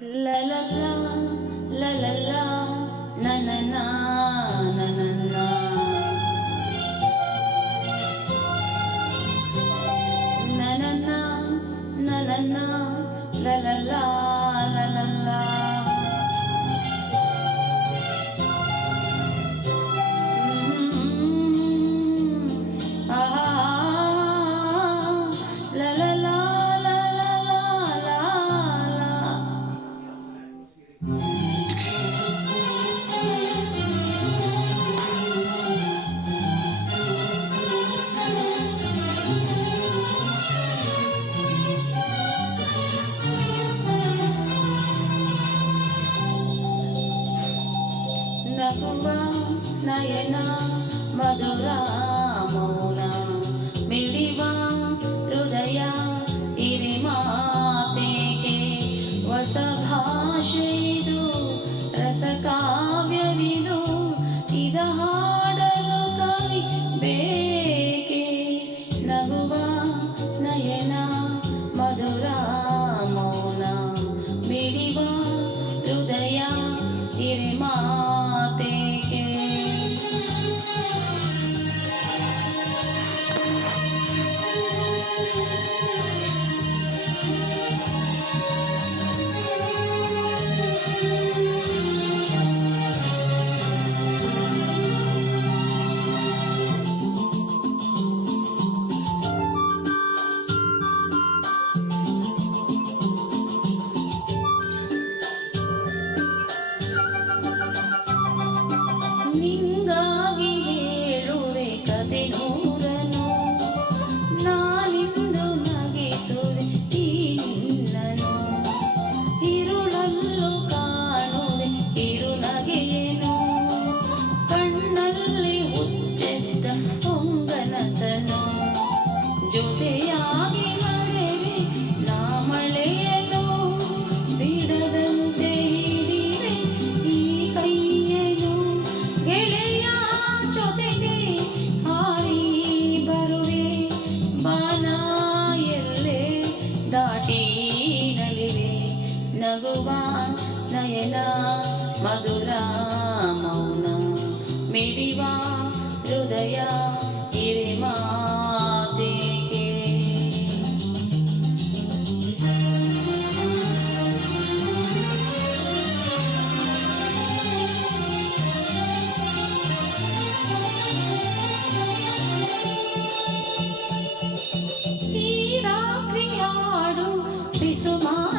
La la la, la la la, na na na, na na na. Na na na, na na na, la la la, la la la. La la la, la la la, la la. ನಗುವ ನಯನ ಮಧುರ ಮೌನ ಮಿಡಿವ ಹೃದಯ ಇರಿ ಮಾತೆಗೆ ಹೊಸ ಭಾಷೆಯಿದು ರಸಕಾವ್ಯವಿದು ಇದ ಹಾಡಲು ಕವಿ ಬೇಕೆ ನಗುವ ನಯನ ಮಧುರ ಮೌನ ಮಿಡಿವ ಹೃದಯ ಇರಿ ಮಾತೆಗೆ ನಿಂಗಾಗಿ ಹೇಳುವೆ ಕತೆ ನೂರನು ನಾನಿಂದು ನಗಿಸುವೆ ಈ ನಿನ್ನನು ഇരുಳಲ್ಲೂ ಕಾಣುವೆ ಕಿರುನಗೆಯೇನು ಕಣ್ಣಲ್ಲಿ ಹುಚ್ಚೆದ್ದ ಹೊಂಗನಸನು ಜೊತೆಯಾಗಿ ನಡೆವೆ ನಾ ಮಳೆಯಲು ಬಿಡದಂತೆ ಹಿಡಿವೆ ಈ ಕೈಯನು ಗೆಳೆಯ ಜೊತೆಗೆ ಹಾರಿ ಬರುವೆ ಬಾನ ಎಲ್ಲೇ ದಾಟಿ ನಲಿವೆ ನಗುವ ನಯನ ಮಧುರ ಮೌನ ಮಿಡಿವ ಹೃದಯ ಇರಿ ಮಾತೆಗೆ ಈ ರಾತ್ರಿ ಹಾಡು ಬಿಸುಮಾರ